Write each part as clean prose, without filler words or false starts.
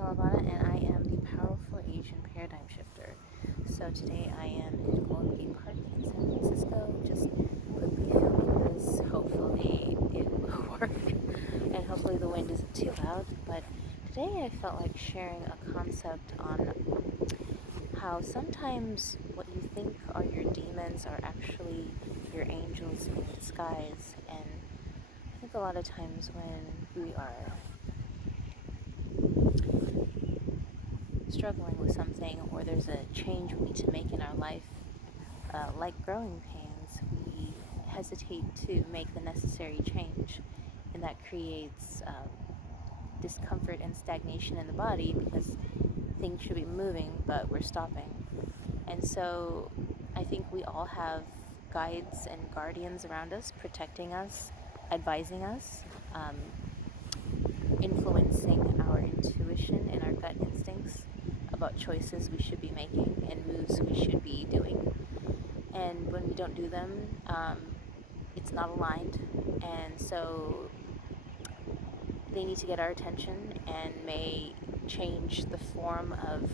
Salavana, and I am the Powerful Asian Paradigm Shifter. So today I am in Golden Park in San Francisco, just quickly filming this. Hopefully it will work, and hopefully the wind isn't too loud. But today I felt like sharing a concept on how sometimes what you think are your demons are actually your angels in disguise. And I think a lot of times when we are struggling with something or there's a change we need to make in our life, like growing pains, we hesitate to make the necessary change, and that creates discomfort and stagnation in the body because things should be moving but we're stopping. And so I think we all have guides and guardians around us, protecting us, advising us, influencing our intuition and our gut instincts about choices we should be making and moves we should be doing. And when we don't do them, it's not aligned, and so they need to get our attention and may change the form of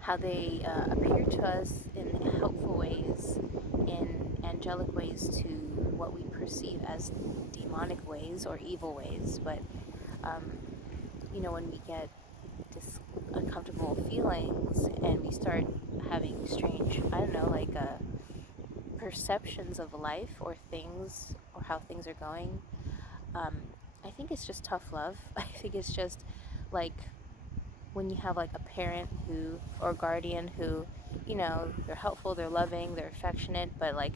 how they appear to us in helpful ways, in angelic ways, to what we perceive as demonic ways or evil ways. But when we get uncomfortable feelings and we start having strange, perceptions of life or things or how things are going, I think it's just tough love. I think it's just like when you have like a parent who or guardian who, they're helpful, they're loving, they're affectionate, but like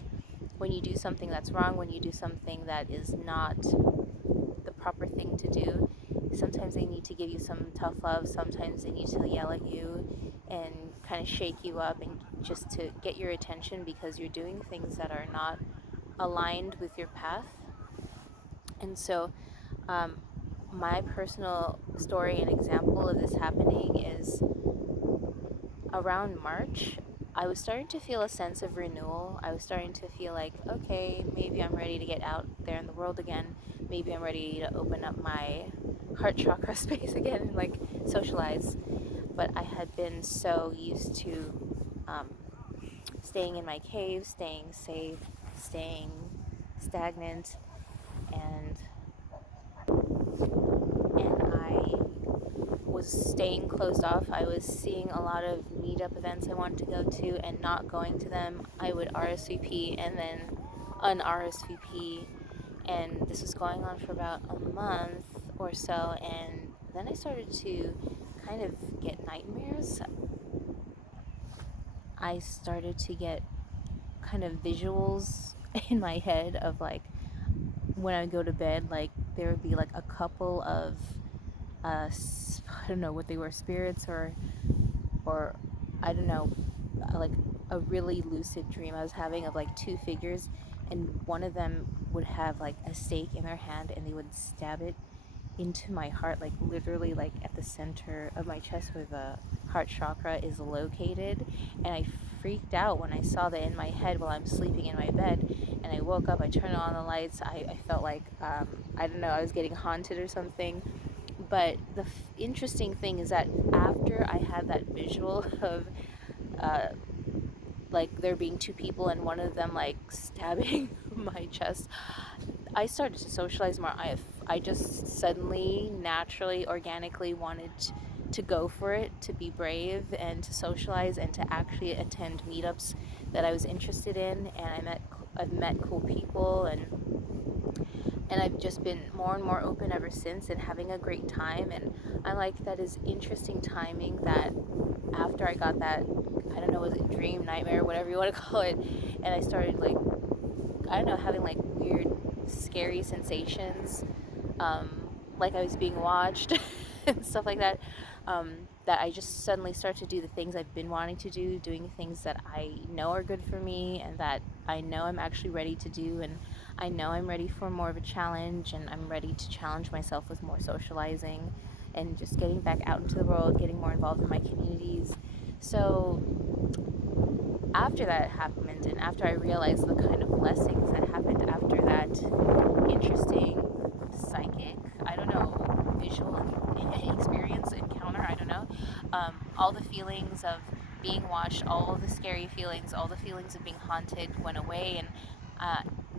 when you do something that's wrong, when you do something that is not the proper thing to do, sometimes they need to give you some tough love, sometimes they need to yell at you and kind of shake you up and just to get your attention because you're doing things that are not aligned with your path. And so my personal story and example of this happening is around March. I was starting to feel a sense of renewal. I was starting to feel like, okay, maybe I'm ready to get out there in the world again. Maybe I'm ready to open up my heart chakra space again and like socialize. But I had been so used to staying in my cave, staying safe, staying stagnant, and I was staying closed off. I was seeing a lot of meetup events I wanted to go to and not going to them. I would RSVP and then un-RSVP, and this was going on for about a month or so, and then I started to kind of get nightmares. I started to get kind of visuals in my head of like when I go to bed, like there would be like a couple of I don't know what they were, spirits or I don't know, like a really lucid dream I was having of like two figures, and one of them would have like a stake in their hand and they would stab it into my heart, like literally like at the center of my chest where the heart chakra is located. And I freaked out when I saw that in my head while I'm sleeping in my bed, and I woke up, I turned on the lights. I felt like I don't know, I was getting haunted or something. But the interesting thing is that after I had that visual of like there being two people and one of them like stabbing my chest, I started to socialize more. I just suddenly, naturally, organically wanted to go for it, to be brave and to socialize and to actually attend meetups that I was interested in. And I've met cool people, and I've just been more and more open ever since and having a great time. And I like that is interesting timing that after I got that, I don't know, was it dream, nightmare, whatever you want to call it, and I started like, I don't know, having like weird, scary sensations, like I was being watched and stuff like that, that I just suddenly start to do the things I've been wanting to do, doing things that I know are good for me and that I know I'm actually ready to do, and I know I'm ready for more of a challenge, and I'm ready to challenge myself with more socializing and just getting back out into the world, getting more involved in my communities. So after that happened, and after I realized the kind of blessings that happened after that interesting psychic, I don't know, visual experience, all the feelings of being watched, all the scary feelings, all the feelings of being haunted went away, and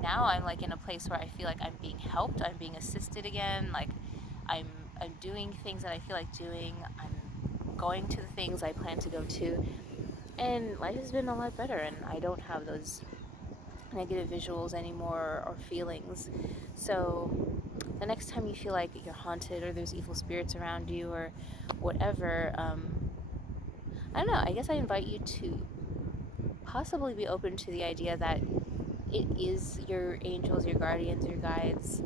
now I'm like in a place where I feel like I'm being helped, I'm being assisted again, like I'm I'm doing things that I feel like doing, I'm going to the things I plan to go to, and life has been a lot better, and I don't have those negative visuals anymore or feelings. So the next time you feel like you're haunted or there's evil spirits around you or whatever, I don't know, I guess I invite you to possibly be open to the idea that it is your angels, your guardians, your guides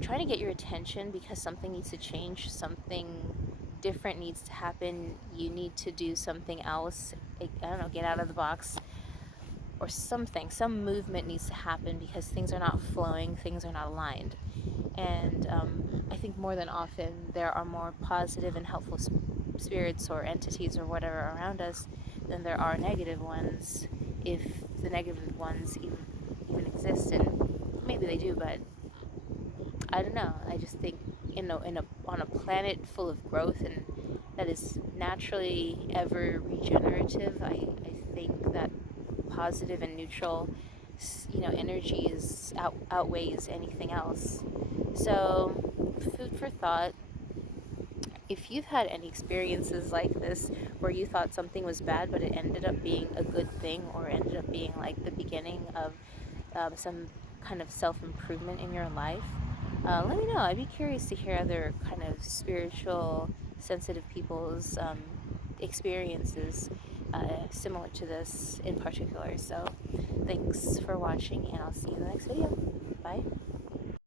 trying to get your attention because something needs to change, something different needs to happen, you need to do something else, I don't know, get out of the box or something, some movement needs to happen because things are not flowing, things are not aligned. And I think more than often there are more positive and helpful spirits or entities or whatever around us than there are negative ones, if the negative ones even exist. And maybe they do, but I don't know. I just think on a planet full of growth and that is naturally ever regenerative, I think that positive and neutral energy outweighs anything else. So food for thought. If you've had any experiences like this where you thought something was bad but it ended up being a good thing or ended up being like the beginning of some kind of self-improvement in your life, let me know. I'd be curious to hear other kind of spiritual sensitive people's experiences similar to this in particular. So thanks for watching, and I'll see you in the next video. Bye.